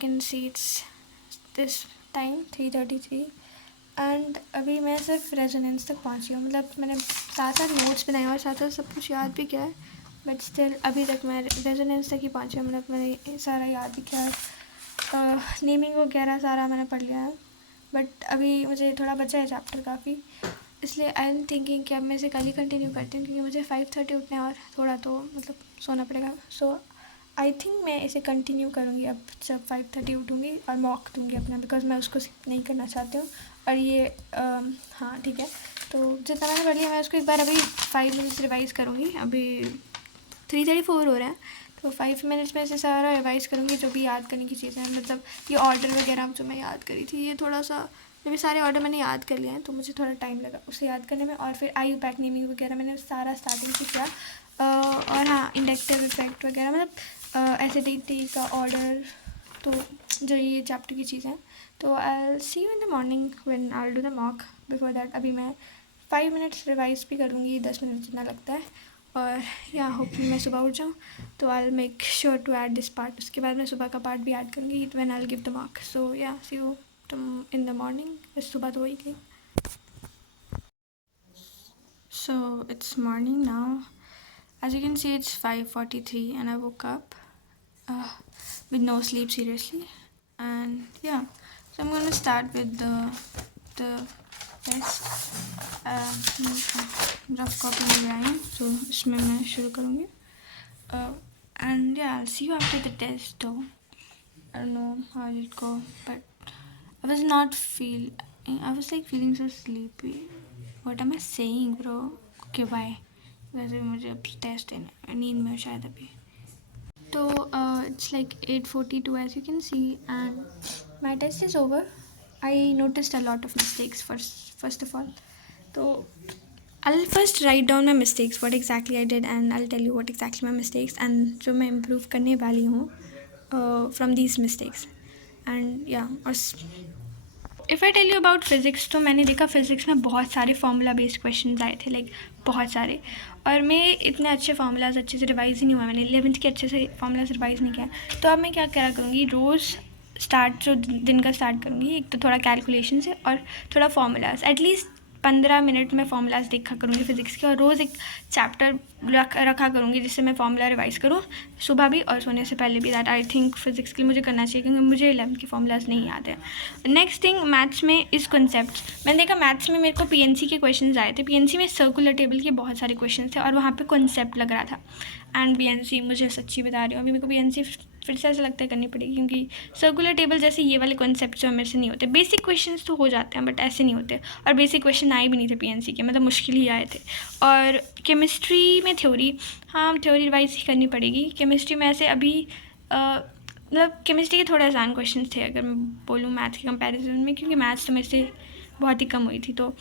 Can see it's this time 3:33 and अभी मैं सिर्फ रेजोनेंस तक पहुंची हूँ. मतलब मैंने साथ साथ नोट्स बनाए और साथ साथ सब कुछ याद भी किया है, बट स्टिल अभी तक मैं रेजोनेंस तक ही पहुंची हूँ. मतलब मैंने सारा याद भी किया है, नेमिंग वगैरह सारा मैंने पढ़ लिया है, बट अभी मुझे थोड़ा बचा है चैप्टर काफ़ी. इसलिए आई एम थिंकिंग कि अब मैं इसे कल ही कंटिन्यू करती हूँ, क्योंकि मुझे 5:30 उठना है और थोड़ा तो मतलब सोना पड़ेगा. सो आई थिंक मैं इसे कंटिन्यू करूँगी अब जब 5:30 उठूँगी और मॉक दूँगी अपना, बिकॉज मैं उसको स्किप नहीं करना चाहती हूँ. और ये हाँ ठीक है, तो जितना मैंने पढ़ लिया मैं उसको एक बार अभी 5 मिनट्स रिवाइज़ करूँगी. अभी 3:34 हो रहा है, तो 5 मिनट्स में इसे सारा रिवाइज़ करूँगी जो भी याद करने की चीज़ें हैं. मतलब ये ऑर्डर वगैरह जो मैं याद करी थी, ये थोड़ा सा ये भी सारे ऑर्डर मैंने याद कर लिए हैं, तो मुझे थोड़ा टाइम लगा उसे याद करने में. और फिर आई पैक नेमिंग वगैरह मैंने सारा स्टार्टिंग से किया. और हाँ, इंडक्टिव इफेक्ट वगैरह, मतलब एसिडिटी का ऑर्डर, तो जो ये चैप्टर की चीज़ें हैं. तो I see you in the morning when I will do the mock. Before that अभी मैं 5 मिनट्स रिवाइज भी करूँगी, 10 मिनट जितना लगता है. और या होपफुली मैं सुबह उठ जाऊँ, तो I will make sure to add this part. उसके बाद मैं सुबह का पार्ट भी ऐड करूँगी when I will give the mock. So yeah see you in the morning. बस सुबह तो हो ही गई. So it's morning now. As you can see, it's 5:43 and I woke up with no sleep, seriously. And yeah, so I'm going to start with the test. rough copy में आए हैं, तो इसमें मैं शुरू करूँगी. And yeah, I'll see you after the test though. I don't know how did it go, but I was like feeling so sleepy. What am I saying, bro? Okay, bye. वैसे भी मुझे अब टेस्ट है, नींद में शायद अभी. तो it's like 8:42 as you can see, and my test is over. I noticed a lot of mistakes first of all. So I'll first write down my mistakes, what exactly I did, and I'll tell you what exactly my mistakes and जो मैं improve करने वाली हूँ from these mistakes. And yeah, और if I tell you about physics, तो मैंने देखा physics में बहुत सारे फार्मूला बेस्ड क्वेश्चन आए थे, लाइक बहुत सारे. और मैं इतने अच्छे फार्मूलाज अच्छे से रिवाइज़ ही नहीं हुआ, मैंने 11th के अच्छे से फार्मूलाज रिवाइज़ नहीं किया. तो अब मैं क्या करा करूँगी, रोज़ स्टार्ट जो दिन का स्टार्ट करूँगी, एक तो थोड़ा कैलकुलेशन से और थोड़ा फार्मूलाज, एटलीस्ट 15 मिनट में फार्मूलाज देखा करूँगी फ़िज़िक्स के, और रोज़ एक चैप्टर रखा करूँगी जिससे मैं फार्मूला रिवाइज़ करूँ सुबह भी और सोने से पहले भी. दैट आई थिंक फ़िज़िक्स के लिए मुझे करना चाहिए, क्योंकि मुझे 11th के फार्मूलाज नहीं याद है. नेक्स्ट थिंग, मैथ्स में इस कॉन्सेप्ट, मैंने देखा मैथ्स में मेरे को पीएनसी के क्वेश्चंस आए थे. पीएनसी में सर्कुलर टेबल के बहुत सारे क्वेश्चंस थे और वहाँ पे कॉन्सेप्ट लग रहा था. एंड पीएनसी, मुझे सच्ची बता रही हूँ, अभी मेरे को पीएनसी फिर से ऐसा लगता है करनी पड़ेगी, क्योंकि सर्कुलर टेबल जैसे ये वाले कॉन्सेप्ट जो मेरे से नहीं होते. बेसिक क्वेश्चंस तो हो जाते हैं बट ऐसे नहीं होते, और बेसिक क्वेश्चन आए भी नहीं थे पीएनसी के, मतलब मुश्किल ही आए थे. और केमिस्ट्री में थ्योरी, हाँ थ्योरी रिवाइज ही करनी पड़ेगी. केमिस्ट्री में ऐसे अभी मतलब केमिस्ट्री के थोड़े आसान क्वेश्चन थे अगर मैं बोलूँ मैथ के कंपैरिजन में, क्योंकि मैथ्स तो मेरे से बहुत ही कम हुई थी. तो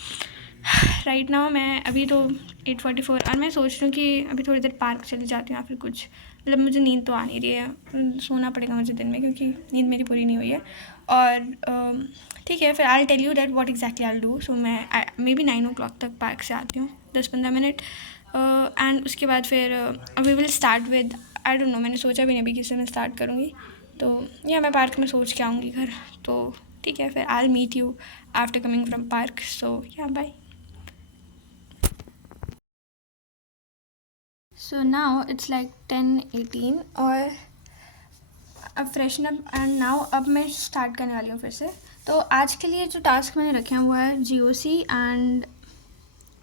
राइट नाउ मैं अभी तो 8:44, और मैं सोच रही हूँ कि अभी थोड़ी देर पार्क चली जाती हूँ या फिर कुछ, मतलब मुझे नींद तो आ नहीं रही है, सोना पड़ेगा मुझे दिन में, क्योंकि नींद मेरी पूरी नहीं हुई है. और ठीक है, फिर I tell you that what exactly I will do. So मैं मे बी 9 o'clock तक पार्क से आती हूँ, 10-15 मिनट. एंड उसके बाद फिर we will start with, I don't know, मैंने सोचा भी नहीं अभी किससे मैं स्टार्ट करूँगी. तो या मैं पार्क में सोच के आऊँगी घर, तो ठीक है, फिर I will meet you after coming from park. So yeah bye. So now it's like 10:18 और अब फ्रेशन अप एंड नाउ अब मैं स्टार्ट करने वाली हूँ फिर से. तो आज के लिए जो टास्क मैंने रखे हैं वो है GOC एंड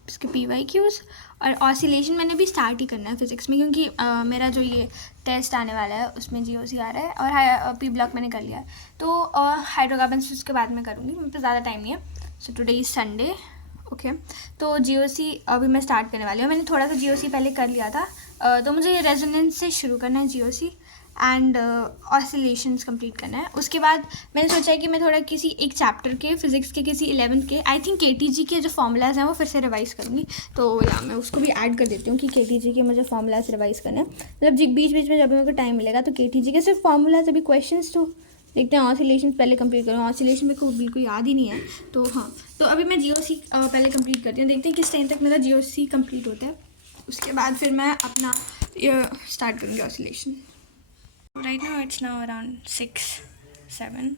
इसके PYQs, और ऑसिलेशन मैंने भी स्टार्ट ही करना है फिज़िक्स में, क्योंकि मेरा जो ये टेस्ट आने वाला है उसमें GOC आ रहा है, और P ब्लॉक मैंने कर लिया है. तो हाइड्रोकार्बन्स उसके बाद में करूँगी, मुझे ज़्यादा टाइम नहीं है. So today is Sunday, okay. तो GOC अभी मैं स्टार्ट करने वाली हूँ. मैंने थोड़ा सा GOC पहले कर लिया था, तो मुझे रेजोनेंस से शुरू करना है GOC एंड ऑसिलेशंस कंप्लीट करना है. उसके बाद मैंने सोचा है कि मैं थोड़ा किसी एक चैप्टर के फिज़िक्स के, किसी 11th के, आई थिंक KTG के जो फार्मूलाज हैं वो फिर से रिवाइज करूँगी. तो या मैं उसको भी ऐड कर देती हूँ कि KTG के मुझे फार्मूलाज रिवाइज करना है. मतलब बीच बीच में जब मेरे को टाइम मिलेगा तो KTG के सिर्फ फार्मूलाज, अभी क्वेश्चंस तो देखते हैं. ऑसिलेशन पहले कंप्लीट करूँ, ऑसिलेशन मेरे को बिल्कुल याद ही नहीं है. तो हाँ, तो अभी मैं GOC पहले कंप्लीट करती हूँ, देखते हैं किस टाइम तक मेरा GOC कंप्लीट होता है. उसके बाद फिर मैं अपना स्टार्ट करूँगी oscillation. Right now it's now around 6. 7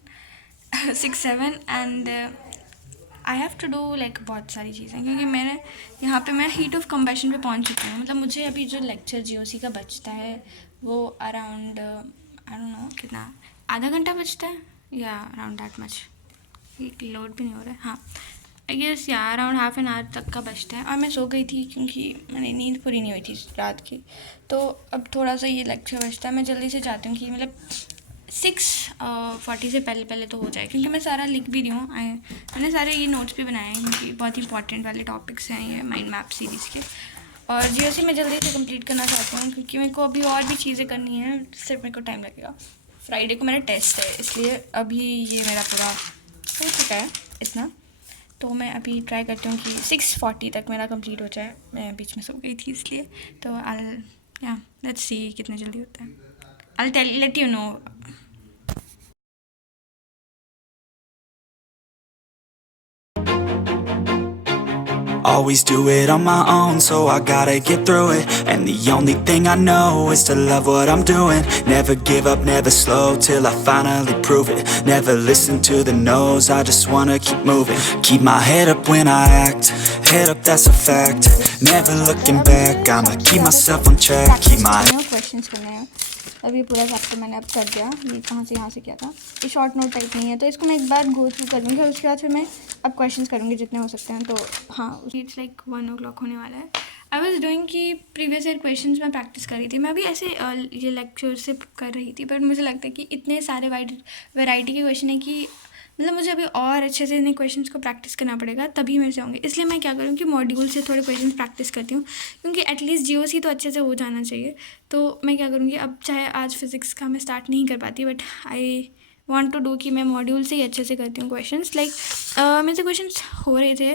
6 7 and I have to do like बहुत सारी चीज़ें, क्योंकि मैंने यहाँ पे मैं हीट ऑफ कंबैशन पे पहुँच चुकी हूँ। मतलब मुझे अभी जो लेक्चर जीओसी का बचता है वो अराउंड आई डोंट नो कितना, आधा घंटा बचता है या अराउंड दैट मच, लोड भी नहीं हो रहा है। हाँ, आई गेस या अराउंड हाफ एन आवर तक का बचता है। और मैं सो गई थी क्योंकि मैंने नींद पूरी नहीं हुई थी रात की, तो अब थोड़ा सा ये लेक्चर बचता है। मैं जल्दी से चाहती हूँ कि मतलब 6:40 से पहले पहले तो हो जाए, क्योंकि मैं सारा लिख भी रही हूँ। मैंने सारे ये नोट्स भी बनाए हैं क्योंकि बहुत इंपॉर्टेंट वाले टॉपिक्स हैं ये माइंड मैप सीरीज़ के। और जीओसी मैं जल्दी से कंप्लीट करना चाहती हूँ क्योंकि मेरे को अभी और भी चीज़ें करनी है, सिर्फ मेरे को टाइम लगेगा। फ्राइडे को मेरा टेस्ट है, इसलिए अभी ये मेरा पूरा हो चुका है इतना। तो मैं अभी ट्राई करती हूँ कि 6:40 तक मेरा कंप्लीट हो जाए। मैं बीच में सो गई थी इसलिए। तो या लेट्स सी कितने जल्दी होता है। I'll let you know. Always do it on my own, so I gotta get through it. And the only thing I know is to love what I'm doing. Never give up, never slow, till I finally prove it. Never listen to the no's, I just wanna keep moving. Keep my head up when I act, head up, that's a fact. Never looking back, I'ma keep myself on track. Keep my questions करने हैं। अभी पूरा chapter मैंने अब कर दिया। ये कहाँ से यहाँ से किया था। ये शॉर्ट नोट टाइप नहीं है, तो इसको मैं एक बार गो थ्रू कर लूँगी और उसके बाद फिर मैं अब क्वेश्चंस करूँगी जितने हो सकते हैं। तो हाँ, इट्स लाइक 1 o'clock होने वाला है। आई वॉज डूइंग कि प्रीवियस ईयर क्वेश्चंस मैं प्रैक्टिस कर रही थी। मैं अभी ऐसे ये लेक्चर से कर रही थी, बट मुझे लगता है कि इतने सारे वाइड वैरायटी के क्वेश्चन है कि मतलब मुझे अभी और अच्छे से इन क्वेश्चंस को प्रैक्टिस करना पड़ेगा, तभी मेरे से होंगे। इसलिए मैं क्या करूँ कि मॉड्यूल से थोड़े क्वेश्चंस प्रैक्टिस करती हूँ, क्योंकि एटलीस्ट जीओसी तो अच्छे से हो जाना चाहिए। तो मैं क्या करूँगी, अब चाहे आज फिज़िक्स का मैं स्टार्ट नहीं कर पाती, but I want to do कि मैं मॉड्यूल से ही अच्छे से करती हूँ क्वेश्चंस। लाइक मेरे से क्वेश्चंस हो रहे थे,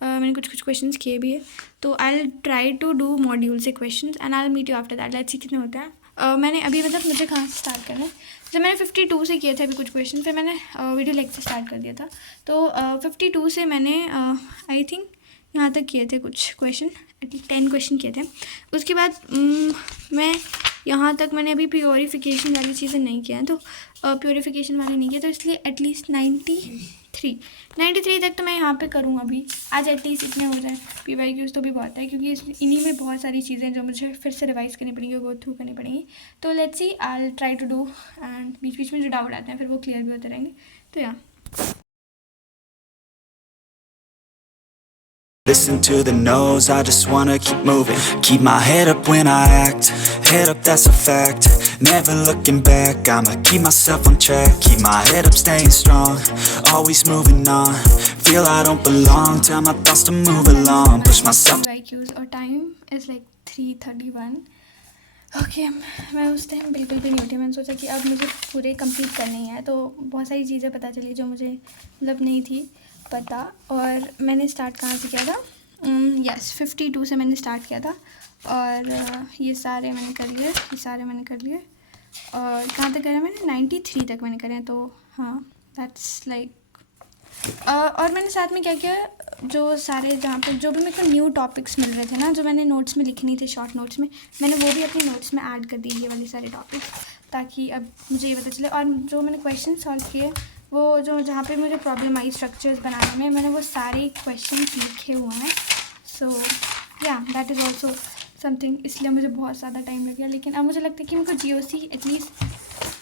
मैंने कुछ क्वेश्चंस किए भी है, तो I will try to do module से questions and I will meet you after that. Let's see कितने होते हैं। मैंने अभी मतलब मुझे कहाँ से स्टार्ट करना है, जब मैंने 52 से किए थे अभी कुछ क्वेश्चन, फिर मैंने वीडियो लेक्चर स्टार्ट कर दिया था। तो 52 से मैंने आई थिंक यहाँ तक किए थे कुछ क्वेश्चन, 10 क्वेश्चन किए थे। उसके बाद मैं यहाँ तक मैंने अभी प्योरीफिकेशन वाली चीज़ें नहीं किया है, तो प्योरीफिकेशन वाली नहीं किया, तो इसलिए एटलीस्ट 93 तक तो मैं यहाँ पे करूँ अभी। आज एटलीस्ट इतने हो जाए। PYQs तो भी बहुत है, क्योंकि इन्हीं में बहुत सारी चीज़ें जो मुझे फिर से रिवाइज़ करनी पड़ेंगी, गो थ्रू करनी पड़ेंगी। तो let's see, I will try to do, and बीच बीच में जो डाउट आते हैं फिर वो क्लियर भी होते रहेंगे। तो या listen to the no's, I just wanna keep moving. Keep my head up when I act, head up, that's a fact. Never looking back, I'ma keep myself on track. Keep my head up, staying strong, always moving on. Feel I don't belong, tell my thoughts to move along. Push myself. PYQs और time is like 3:31। Okay, मैं उस time बिल्कुल भी नहीं उठी। मैंने सोचा कि अब मुझे पूरे कंप्लीट करनी है, तो बहुत सारी चीज़ें पता चली जो मुझे मतलब नहीं थी पता। और मैंने स्टार्ट कहाँ से किया था, यस 52 से मैंने स्टार्ट किया था, और ये सारे मैंने कर लिए, और कहाँ तक करा मैंने, 93 तक मैंने करे हैं। तो हाँ, दैट्स लाइक और मैंने साथ में क्या किया, जो सारे जहाँ पर जो भी मेरे को न्यू टॉपिक्स मिल रहे थे ना, जो मैंने नोट्स में लिखनी थे शॉर्ट नोट्स में, मैंने वो भी अपने नोट्स में ऐड कर दी ये वाले सारे टॉपिक्स, ताकि अब मुझे ये पता चले। और जो मैंने क्वेश्चन सॉल्व किए, वो जो जहाँ पे मुझे प्रॉब्लम आई स्ट्रक्चर्स बनाने में, मैंने वो सारे क्वेश्चन लिखे हुए हैं। सो या दैट इज़ ऑल्सो समथिंग, इसलिए मुझे बहुत ज़्यादा टाइम लग गया। लेकिन अब मुझे लगता है कि मेरे को जीओसी एटलीस्ट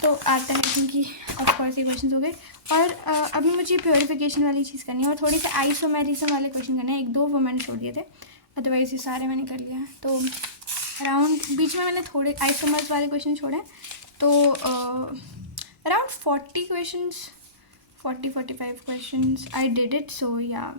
तो आता है, क्योंकि ऑफकोर्स ये क्वेश्चन हो गए। और अभी मुझे प्योरीफिकेशन वाली चीज़ करनी है, और थोड़े से आइसोमेरिज्म वाले क्वेश्चन करने हैं। 1-2 वो मैंने छोड़ दिए थे, अदरवाइज़ ये सारे मैंने कर लिया है। तो अराउंड बीच में मैंने थोड़े आइसोमर्स वाले क्वेश्चन छोड़े हैं, तो around 40 question, 40-45 question I did it. So या